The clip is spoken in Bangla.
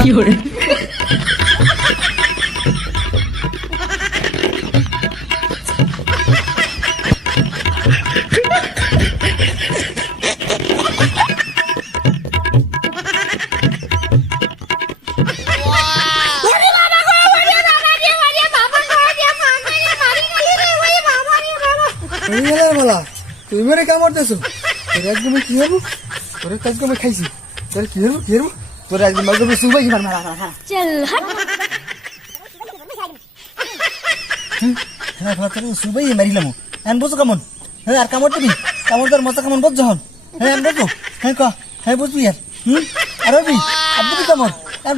কি hore তুমি মেরে কামড়তেছো তোর একদম কি হবো তোর আজকে আমি খাইছি তোর কি হবো তোর একদম একদম সুবাই মার চল হট হ্যাঁ তোর সুবাই মারিলাম এন বুঝো কেমন হ্যাঁ আর কামড় দিবি কামড় তোর মশা কেমন বুঝ যখন হ্যাঁ বুঝো হ্যাঁ ক হ্যাঁ বুঝবি আর আর আব্বু কামড়